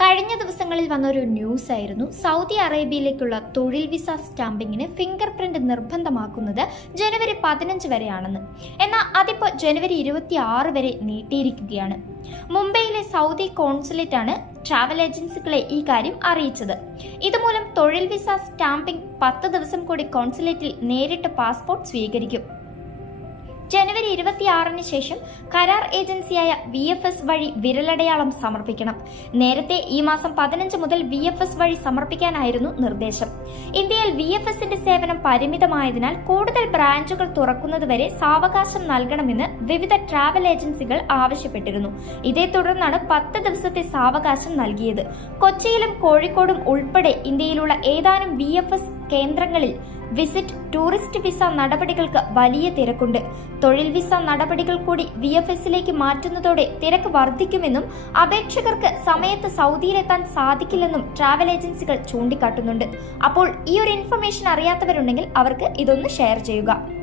കഴിഞ്ഞ ദിവസങ്ങളിൽ വന്ന ഒരു ന്യൂസ് ആയിരുന്നു സൗദി അറേബ്യയിലേക്കുള്ള തൊഴിൽ വിസ സ്റ്റാമ്പിങ്ങിന് ഫിംഗർ പ്രിന്റ് നിർബന്ധമാക്കുന്നത് ജനുവരി പതിനഞ്ച് വരെയാണെന്ന്. എന്നാൽ അതിപ്പോൾ ജനുവരി ഇരുപത്തി ആറ് വരെ നീട്ടിയിരിക്കുകയാണ്. മുംബൈയിലെ സൗദി കോൺസുലേറ്റ് ആണ് ട്രാവൽ ഏജൻസികളെ ഈ കാര്യം അറിയിച്ചത്. ഇതുമൂലം തൊഴിൽ വിസ സ്റ്റാമ്പിംഗ് പത്ത് ദിവസം കൂടി കോൺസുലേറ്റിൽ നേരിട്ട് പാസ്പോർട്ട് സ്വീകരിക്കും. ജനുവരി ഇരുപത്തിയാറിന് ശേഷം കരാർ ഏജൻസിയായ വി എഫ് എസ് വഴി വിരലടയാളം സമർപ്പിക്കണം. നേരത്തെ ഈ മാസം പതിനഞ്ച് മുതൽ വി എഫ് എസ് വഴി സമർപ്പിക്കാനായിരുന്നു നിർദ്ദേശം. ഇന്ത്യയിൽ വി എഫ് എസിന്റെ സേവനം പരിമിതമായതിനാൽ കൂടുതൽ ബ്രാഞ്ചുകൾ തുറക്കുന്നതുവരെ സാവകാശം നൽകണമെന്ന് വിവിധ ട്രാവൽ ഏജൻസികൾ ആവശ്യപ്പെട്ടിരുന്നു. ഇതേ തുടർന്നാണ് പത്ത് ദിവസത്തെ സാവകാശം നൽകിയത്. കൊച്ചിയിലും കോഴിക്കോടും ഉൾപ്പെടെ ഇന്ത്യയിലുള്ള ഏതാനും വി കേന്ദ്രങ്ങളിൽ വിസിറ്റ് ടൂറിസ്റ്റ് വിസ നടപടികൾക്ക് വലിയ തിരക്കുണ്ട്. തൊഴിൽ വിസ നടപടികൾ കൂടി വി എഫ് എസിലേക്ക് മാറ്റുന്നതോടെ തിരക്ക് വർദ്ധിക്കുമെന്നും അപേക്ഷകർക്ക് സമയത്ത് സൗദിയിലെത്താൻ സാധിക്കില്ലെന്നും ട്രാവൽ ഏജൻസികൾ ചൂണ്ടിക്കാട്ടുന്നുണ്ട്. അപ്പോൾ ഈ ഒരു ഇൻഫർമേഷൻ അറിയാത്തവരുണ്ടെങ്കിൽ അവർക്ക് ഇതൊന്ന് ഷെയർ ചെയ്യുക.